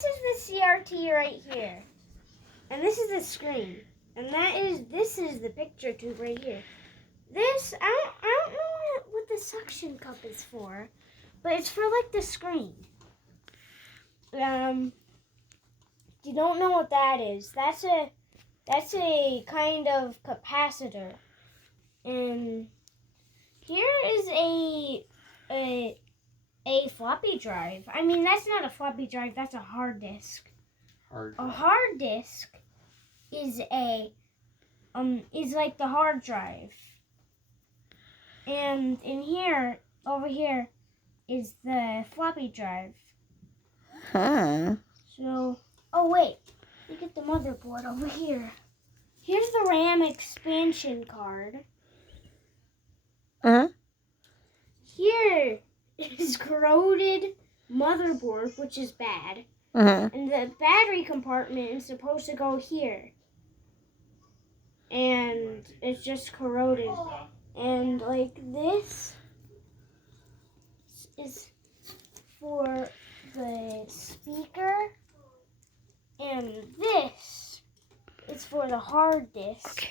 This is the CRT right here. And this is the screen. And this is the picture tube right here. This, I don't know what the suction cup is for, but it's for like the screen. You don't know what that is. That's a kind of capacitor. And here is a floppy drive. I mean, that's not a floppy drive, that's a hard disk. A hard disk is is like the hard drive. And in here, over here, is the floppy drive. Huh. So, oh wait, look at the motherboard over here. Here's the RAM expansion card. Uh-huh. Here is corroded motherboard, which is bad. Uh-huh. And the battery compartment is supposed to go here. And it's just corroded. And like this is for the speaker. And this is for the hard disk.